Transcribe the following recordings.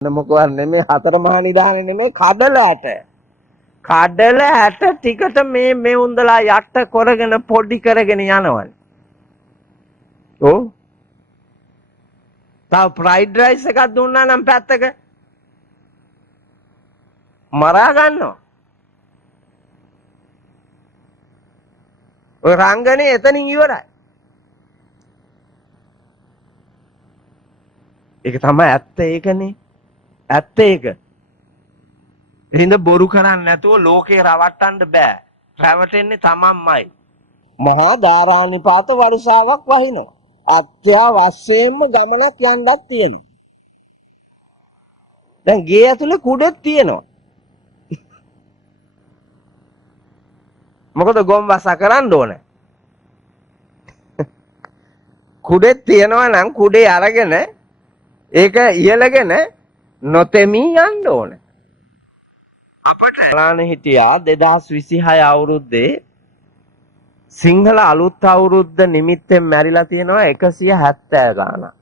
මොකවත් නෙමෙයි හතර මහා නිදානේ නෙමෙයි කඩල ඇට. කඩල ඇට ටිකට මේ උන්දලා යට කරගෙන පොඩි කරගෙන යනවනේ. ඔව්. තව ෆ්‍රයිඩ් රයිස් එකක් දුන්නා නම් පැත්තක මරා ගන්නවා. ඔය රංගනේ එතනින් ඉවරයි. ඒක තමයි ඇත්ත ඒකනේ. ඇත්ත ඒක. එහෙනම් බොරු කරන්නේ නැතුව ලෝකේ රවට්ටන්න බෑ. රැවටෙන්නේ තමන්මයි. මහා ධාරානිපාත වර්ෂාවක් වහිනවා. අත්‍යවශ්‍යයෙන්ම ගමනක් යන්නත් තියෙනවා. දැන් ගේ ඇතුලේ කුඩෙත් තියෙනවා. මොකද ගොම් වස කරන්න ඕනේ. කුඩෙත් තියෙනවා නම් කුඩේ අරගෙන ඒක ඉහළගෙන නොතෙමී යන්න ඕනේ. අපට බලන්න හිටියා 2026 අවුරුද්දේ සිංහල අලුත් අවුරුද්ද නිමිත්තෙන් මැරිලා තියෙනවා 170 ගාණක්.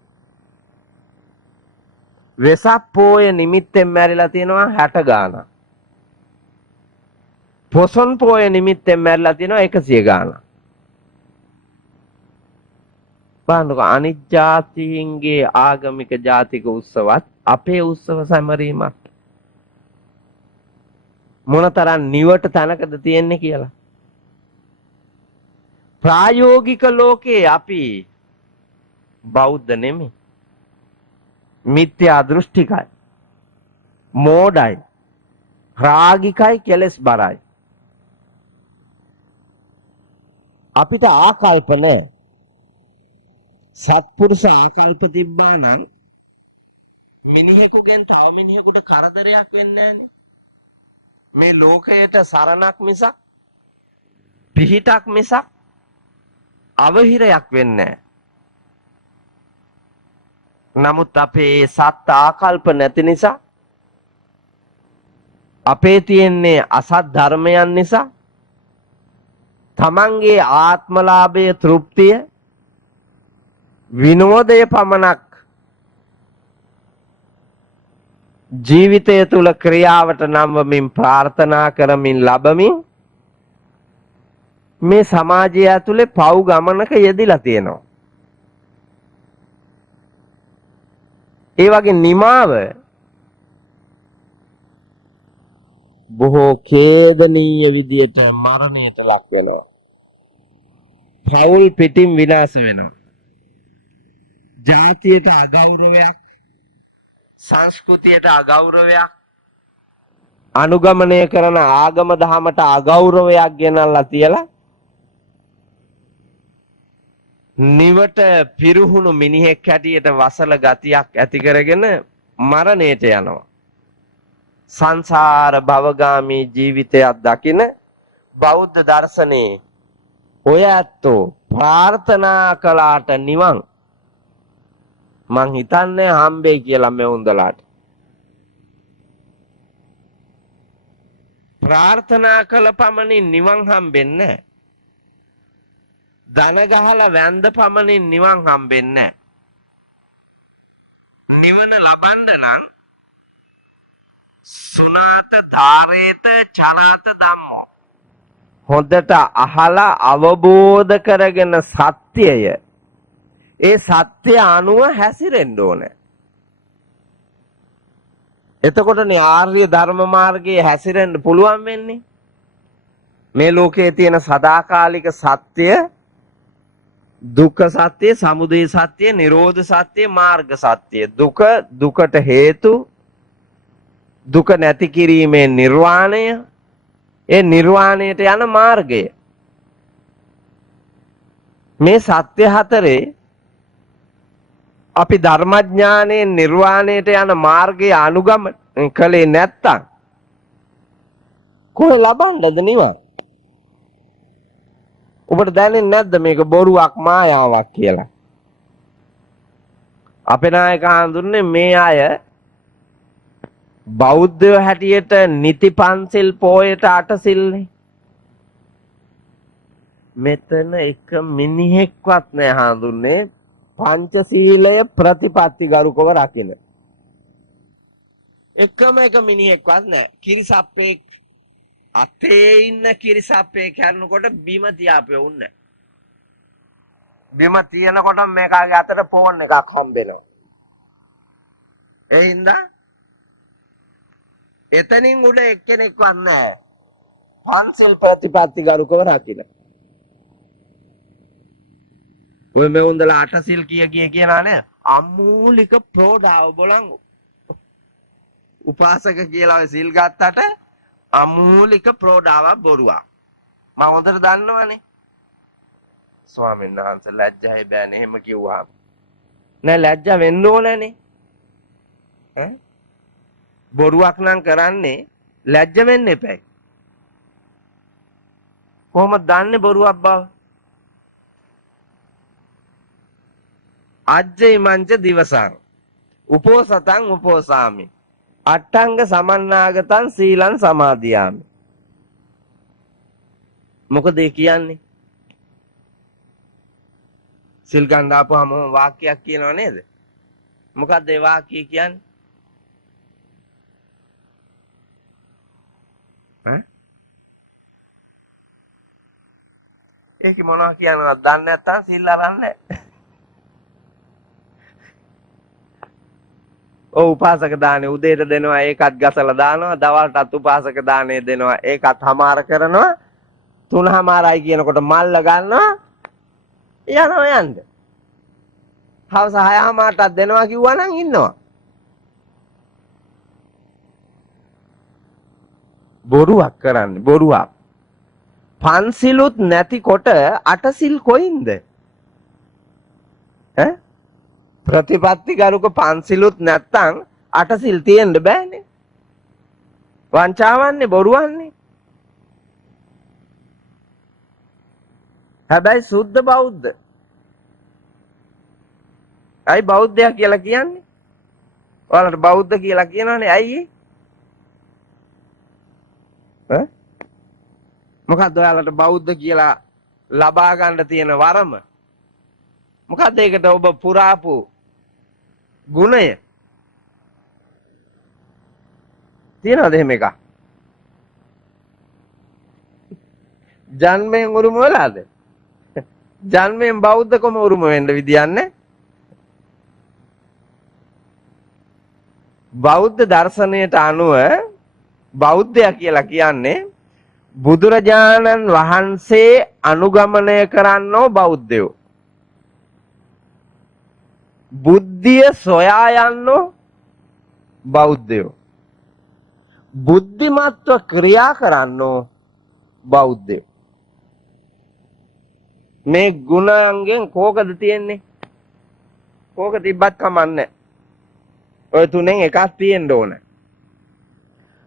වෙසක් පෝය නිමිත්තෙන් මැරිලා තියෙනවා 60 ගාණක්. පොසොන් පෝය නිමිත්තෙන් මැරිලා තියෙනවා 100 ගාණක්. බලන්නකො අනිත් ජාතීන්ගේ ආගමික ජාතික උත්සවත් අපේ උත්සව සැමරීමක් මොනතරම් නිවට තැනකද තියෙන්නේ කියලා. ප්‍රායෝගික ලෝකේ අපි බෞද්ධ නෙමෙයි. මිත්‍යා දෘෂ්ටිකයි. මෝඩයි. රාගිකයි කෙලස් බරයි. අපිට ආකල්ප නැහැ. සත්පුරුෂ ආකල්ප තිබ්බා නම් මිනිහෙකුගෙන් තව මිනිහෙකුට කරදරයක් වෙන්නේ නැහැනේ. මේ ලෝකයට සරණක් මිසක් පිහිටක් මිසක් අවහිරයක් වෙන්නේ නැහැ. නමුත් අපේ සත් ආකල්ප නැති නිසා අපේ තියෙන්නේ අසත් ධර්මයන් නිසා තමන්ගේ ආත්මලාභය තෘප්තිය විනෝදය පමණක් ජීවිතය තුල ක්‍රියාවට නම්වමින් ප්‍රාර්ථනා කරමින් ලබමින් මේ සමාජය ඇතුලේ පව් ගමනක යෙදිලා තියෙනවා. ඒ වගේ නිමාව බොහෝ ඛේදනීය විදියට මරණයට ලක් වෙනවා. පෞල් පිටින් විනාශ වෙනවා. ජාතියට අගෞරවයක්, සංස්කෘතියට අගෞරවයක්, අනුගමනය කරන ආගම දහමට අගෞරවයක් ගෙනල්ලා තියලා නිවට පිරුහුණු මිනිහෙක් හැටියට වසල ගතියක් ඇති කරගෙන මරණයට යනවා. සංසාර භවගාමී ජීවිතයක් දකින බෞද්ධ දර්ශනයේ ඔය ඇත්තෝ ප්‍රාර්ථනා කළාට නිවන් මං හිතන්නේ හම්බෙයි කියලා මේ උන්දලාට. ප්‍රාර්ථනා කළ පමණින් නිවන් හම්බෙන්නේ නැහැ. දන ගහලා වැන්ද පමණින් නිවන් හම්බෙන්නේ නැහැ. නිවන ලබන්න නම් සුනාත ධාරේත චරාත ධම්මෝ. හොඳට අහලා අවබෝධ කරගෙන සත්‍යය ඒ සත්‍ය අනුව හැසිරෙන්න ඕනේ. එතකොටනේ ආර්ය ධර්ම මාර්ගයේ හැසිරෙන්න පුළුවන් වෙන්නේ. මේ ලෝකයේ තියෙන සදාකාලික සත්‍ය දුක්ඛ සත්‍ය, සමුදය සත්‍ය, නිරෝධ සත්‍ය, මාර්ග සත්‍ය. දුක, දුකට හේතු, දුක නැති කිරීමේ නිර්වාණය, ඒ නිර්වාණයට යන මාර්ගය. මේ සත්‍ය හතරේ අපි ධර්මඥානයෙන් නිර්වාණයට යන මාර්ගය අනුගමනය කළේ නැත්තම් කොහේ ලබන්නද නිවන්? ඔබට දැනෙන්නේ නැද්ද මේක බොරුවක් මායාවක් කියලා? අපේ නායක හඳුන්නේ මේ අය බෞද්ධයෝ හැටියට නිති පන්සිල් පොයට අටසිල්නේ. මෙතන එක මිනිහෙක්වත් නෑ හඳුන්නේ පංචශීලය ප්‍රතිපත්තිගරුකව රකින්න. එකම එක මිනිහෙක්වත් නැහැ. කිරිසප්පෙක් අතේ ඉන්න කිරිසප්පේ කැරනකොට බිම තියාපෙ උන්නේ. බිම තියනකොට මේකාගේ අතට ෆෝන් එකක් හම්බෙනවා. ඒ හින්දා එතනින් උඩ එක්කෙනෙක්වත් නැහැ. පන්සිල් ප්‍රතිපත්ති ගරුකව රකින්න. ඔය මේ උන්දලා අටසිල් කියනවා නේ. අමූලික ප්‍රෝඩාව බලන් උපාසක කියලා ඔය සිල් ගත්තට අමූලික ප්‍රෝඩාවක් බොරුවක්. මම හොඳට දන්නවනේ. ස්වාමීන් වහන්සේ ලැජ්ජයි බෑනේ එහෙම කිව්වා. නෑ ලැජ්ජ වෙන්න ඕනනේ. ඈ බොරුවක් නම් කරන්නේ ලැජ්ජ වෙන්න එපයි. කොහොමද දන්නේ බොරුවක් බව? අජ්ජේ මංජ දිවසං උපෝසතං උපෝසාමි අට්ඨංග සමන්නාගතං සීලං සමාදියාමි. මොකද ඒ කියන්නේ? සිල් ගන්න ආපුවම වාක්‍යයක් කියනව නේද? මොකද්ද ඒ වාක්‍යය කියන්නේ? ඈ ඒක මොනවා කියනවද දන්නේ නැත්නම් සිල් අරන්නේ. ඔව් උපාසක දානේ උදේට දෙනවා ඒකත් ගසලා දානවා දවල්ටත් උපාසක දානේ දෙනවා ඒකත් හමාර කරනවා 3:00යි කියනකොට මල්ල ගන්නවා යනවා යන්න. හවස 6:00ටත් දෙනවා කිව්වා නම් ඉන්නවා. බොරුවක් කරන්නේ බොරුවක්. පන්සිලුත් නැතිකොට අටසිල් කොයින්ද? ඈ ප්‍රතිපත්ති ගරුක පන්සිලුත් නැත්තම් අටසිල් තියෙන්න බෑනේ. වංචාවන්නේ බොරුවන්නේ. හැබැයි සුද්ධ බෞද්ධ. අයි බෞද්ධයා කියලා කියන්නේ? ඔයාලට බෞද්ධ කියලා කියනවනේ ඇයි? ඈ මොකක්ද ඔයාලට බෞද්ධ කියලා ලබා ගන්න තියෙන වරම? මොකක්ද ඒකට ඔබ පුරාපු ගුණය? තියනවද එහෙම එකක්? ජන්මයෙන් උරුම වෙලාද? ජන්මයෙන් බෞද්ධකම උරුම වෙන්න විදියක් නැහැ. බෞද්ධ දර්ශනයට අනුව බෞද්ධයා කියලා කියන්නේ බුදුරජාණන් වහන්සේ අනුගමනය කරන්නෝ බෞද්ධයෝ. බුද්ධිය සොයා යන්නෝ බෞද්ධයෝ. බුද්ධිමත්ව ක්‍රියා කරන්නෝ බෞද්ධයෝ. මේ ගුණාංගෙන් කෝකද තියෙන්නේ? කෝක තිබ්බත් කමන්නේ. ඔය තුනෙන් එකක් තියෙන්න ඕන.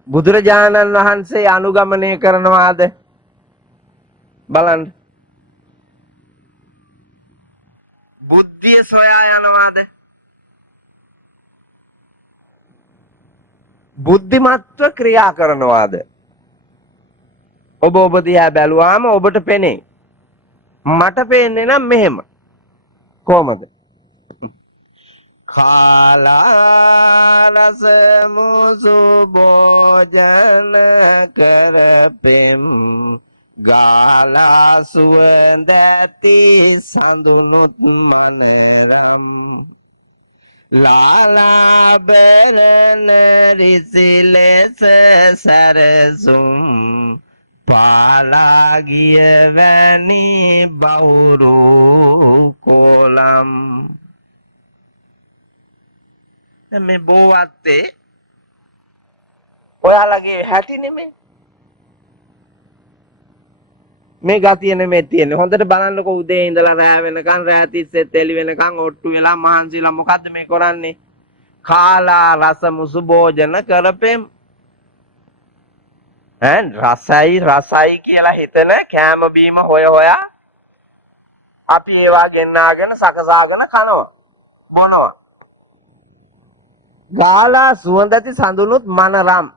බුදුරජාණන් වහන්සේ අනුගමනය කරනවාද? බලන්න. බුද්ධිය සොයා යනවාද? බුද්ධිමත්ව ක්‍රියා කරනවාද? ඔබ දිහා බැලුවාම ඔබට පෙනේ. මට පේන්නේ නම් මෙහෙම. කොහමද? කාලා රස මුසු භෝජන කරපෙම් ගාලා සුවඳති සඳුනුත් මනරම් ලාලා බරන රිසිලෙස සරසුම් පාලා ගිය වැනි බවුරු කොලම්. මේ බෝවත්තේ ඔයාලගේ හැටි නෙමෙයි. මේ ගතිය නෙමෙයි තියෙන්නේ. හොඳට බලන්නකෝ උදේ ඉඳලා රෑ වෙනකන් රෑ තිස්සේ එළි වෙනකන් ඔට්ටු වෙලා මහන්සිලා මොකද්ද මේ කරන්නේ? කාලා රස මුසු භෝජන කරපෙම්. රසයි කියලා හිතන කෑම බීම හොයා අපි ඒවා ගෙන්නාගෙන සකසාගෙන කනවා බොනවා. ගාලා සුවඳති සඳුනුත් මනරම්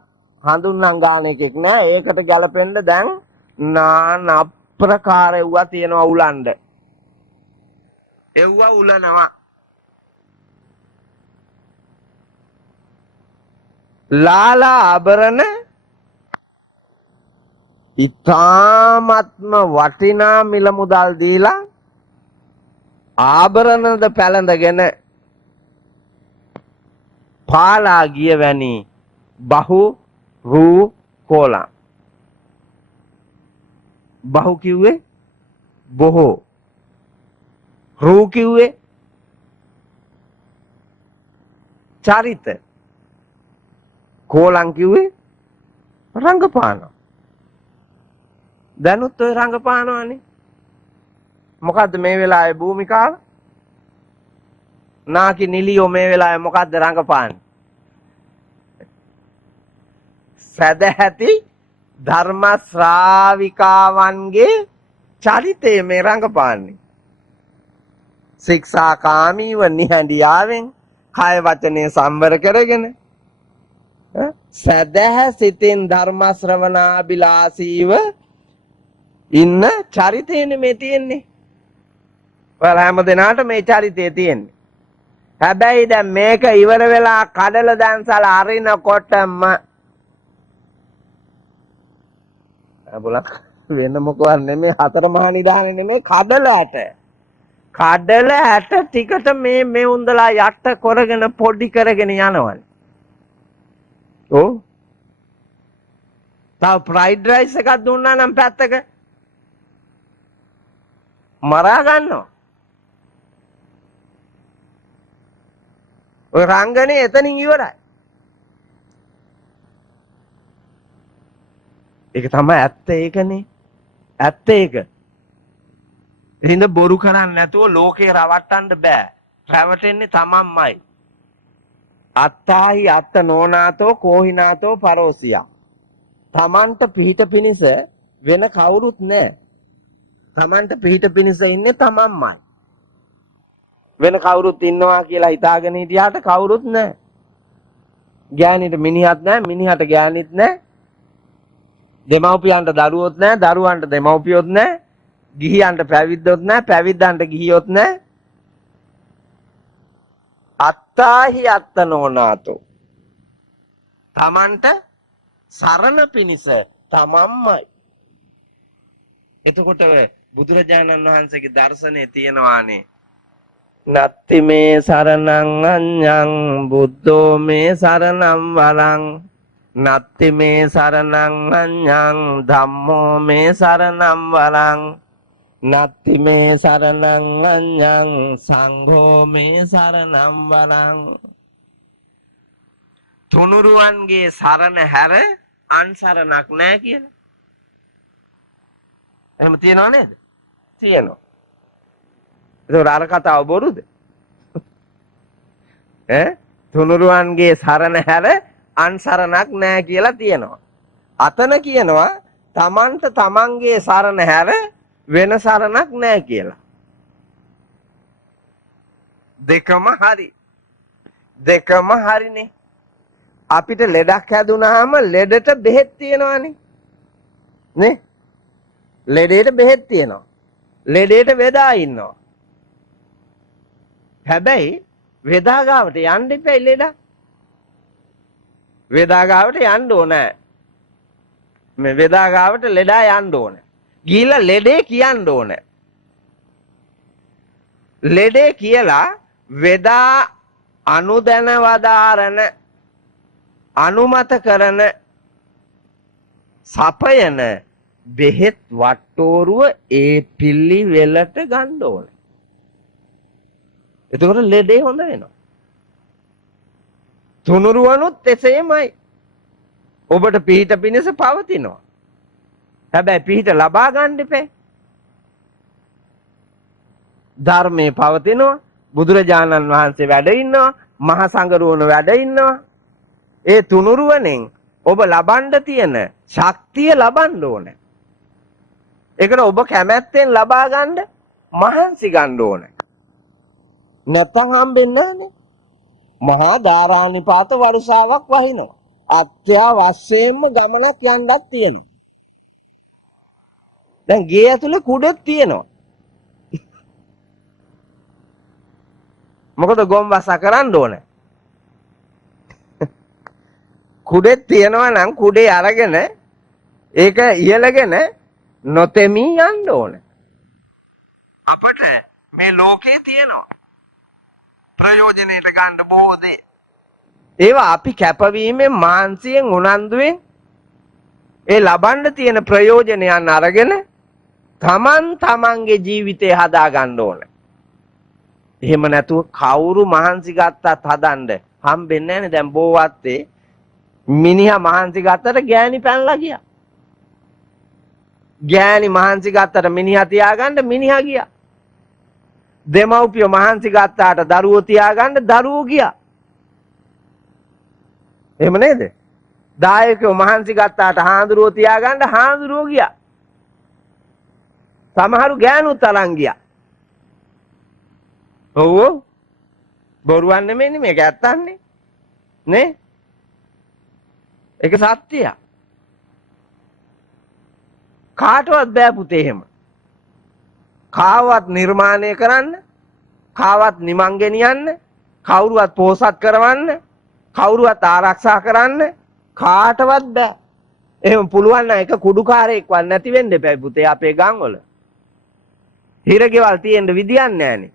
හඳුන්නම් ගාන එකෙක් නෑ. ඒකට ගැලපෙන්න දැන් නාන ප්‍රකාර එව්වා තියෙනවා උලන්ඩ. එව්වා උලනවා. ලාලා ආභරණ ඉතාමත්ම වටිනා මිල මුදල් දීලා ආභරණද පැළඳගෙන පාලා ගිය වැනි බහු රූ කෝලං. බහු කිව්වේ බොහෝ. රූ කිව්වේ චරිත. කෝලං කිව්වේ රංගපානවා. දැනුත් ඔය රංගපානවානේ. මොකද්ද මේ වෙලාවේ භූමිකාව? නාකි නිලියෝ මේ වෙලාවේ මොකද්ද රංගපාන්නේ? සදැහැති ධර්ම ශ්‍රාවිකාවන්ගේ චරිතය මේ රංගපාන්නේ. ශික්ෂාකාමීව නිහඬියාවෙන් කය වචනය සම්වර කරගෙන සදැහැ සිතින් ධර්ම ශ්‍රවණාබිලාසීව ඉන්න චරිතයනේ මේ තියෙන්නේ. ඔයාලා හැම දිනාට මේ චරිතය තියෙන්නේ. හැබැයි දැන් මේක ඉවර වෙලා කඩල දැන්සල අරිනකොටම බලන්න වෙන මොකවත් නෙමෙයි හතර මහා නිදානේ නෙමෙයි කඩල ඇට. කඩල ඇට ටිකට මේ උන්දලා යට කරගෙන පොඩි කරගෙන යනවනේ. ඔව්. තව ෆ්‍රයිඩ් රයිස් එකක් දුන්නා නම් පැත්තක මරා ගන්නවා. ඔය රංගනේ එතනින් ඉවරයි. ඒක තමයි ඇත්ත ඒකනේ. ඇත්ත ඒක. ඉතින් බොරු කරන්නේ නැතුව ලෝකේ රවට්ටන්න බෑ. රැවටෙන්නේ තමන්මයි. අත්තාහි අත්ත නෝනාතෝ කෝහිනාතෝ පරෝසියා. තමන්ට පිහිට පිනිස වෙන කවුරුත් නැහැ. තමන්ට පිහිට පිනිස ඉන්නේ තමන්මයි. වෙන කවුරුත් ඉන්නවා කියලා හිතාගෙන හිටියාට කවුරුත් නැහැ. ගෑණිට මිනිහත් නැහැ, මිනිහට ගෑණිත් නැහැ. දෙමව්පියන්ට දරුවොත් නැහැ, දරුවන්ට දෙමව්පියොත් නැහැ. ගිහියන්ට පැවිද්දොත් නැහැ, පැවිද්දන්ට ගිහියොත් නැහැ. අත්තාහි අත්ත නෝනාතෝ. තමන්ට සරණ පිනිස තමන්මයි. එතකොට බුදුරජාණන් වහන්සේගේ දර්ශනේ තියෙනවානේ. නත්ති මේ සරණං අඤ්ඤං බුද්ධෝ මේ සරණං වරං. නත්ති මේ සරණං අඤ්ඤං ධම්මෝ මේ සරණං වරං. නත්ති මේ සරණං අඤ්ඤං සංඝෝ මේ සරණං වරං. තුනුරුවන්ගේ සරණ හැර අන් සරණක් නැහැ කියලා. එහෙම තියනව නේද? තියෙනවා. ඒක අර කතාව බොරුද? තුනුරුවන්ගේ සරණ හැර අන් සරණක් නැහැ කියලා තියෙනවා. අතන කියනවා තමන්ට තමන්ගේ සරණ හැර වෙන සරණක් නැහැ කියලා. දෙකම හරි. දෙකම හරිනේ. අපිට ලෙඩක් හැදුනාම ලෙඩට බෙහෙත් තියෙනවානේ. නේ? ලෙඩේට බෙහෙත් තියෙනවා. ලෙඩේට වෙදා ඉන්නවා. හැබැයි වෙදා ගාවට යන්න එපා ලෙඩ. වෙදා ගාවට යන්න ඕනේ. මේ වෙදා ගාවට ලෙඩා යන්න ඕනේ. ගිහිල්ලා ලෙඩේ කියන්න ඕනේ. ලෙඩේ කියලා වෙදා අනුදැන වදාරන අනුමත කරන සපයන බෙහෙත් වට්ටෝරුව ඒ පිළිවෙලට ගන්න ඕනේ. එතකොට ලෙඩේ හොඳ වෙනවා. තුනුරුවනුත් එසේමයි. ඔබට පිහිට පිණිස පවතිනවා. හැබැයි පිහිට ලබා ගන්න එපා. ධර්මයේ පවතිනවා. බුදුරජාණන් වහන්සේ වැඩ ඉන්නවා. මහා සංඝරුවන වැඩ ඉන්නවා. ඒ තුනුරුවනෙන් ඔබ ලබන්න තියෙන ශක්තිය ලබන්න ඕනේ. ඒකට ඔබ කැමැත්තෙන් ලබා ගන්න මහන්සි ගන්න ඕනේ. නැත්නම් හම්බෙන්නේ නැහනේ. මහා ධාරානිපාත වර්ෂාවක් වහිනවා. අත්‍යවශ්‍යයෙන්ම ගමනක් යන්නත් තියෙනවා. දැන් ගේ ඇතුලේ කුඩෙත් තියෙනවා. මොකද ගොම් වසා කරන්න ඕනේ. කුඩේ තියනවා නම් කුඩේ අරගෙන ඒක ඉයලගෙන නොතෙමී යන්න ඕන. අපට මේ ලෝකේ තියෙනවා ප්‍රයෝජනෙට ගන්න බොහෝ දේ. ඒවා අපි කැපවීමෙන් මානසිකයෙන් උනන්දුවෙන් ඒ ලබන්න තියෙන ප්‍රයෝජනයන් අරගෙන තමන්ගේ ජීවිතය හදා ගන්න ඕන. එහෙම නැතුව කවුරු මහන්සි ගත්තත් හදන්න හම්බෙන්නේ නැහැ නේ. දැන් බෝවත්තේ මිනිහා මහන්සි ගත්තට ගෑණි පැනලා ගියා. ගෑණි මහන්සි ගත්තට මිනිහා තියාගන්න මිනිහා ගියා. දෙමව්පියෝ මහන්සි ගත්තාට දරුවෝ තියාගන්න දරුවෝ ගියා. එහෙම නේද? දායකයෝ මහන්සි ගත්තාට හාමුදුරුවෝ තියාගන්න හාමුදුරුවෝ ගියා. සමහරු ගෑනුත් අරන් ගියා. ඔව් බොරුවක් නෙමෙයි මේක ඇත්තන්නේ නේ? ඒක සත්‍යය. කාටවත් බෑ පුතේ එහෙම. කාවත් නිර්මාණය කරන්න, කාවත් නිමං ගෙනියන්න, කවුරුවත් පෝසත් කරවන්න, කවුරුවත් ආරක්ෂා කරන්න කාටවත් බෑ. එහෙම පුළුවන් නම් එක කුඩුකාරයෙක්වත් නැති වෙන්න එපා පුතේ අපේ ගම් වල. හිරගෙවල් තියෙන්න විදියක් නැහැනේ.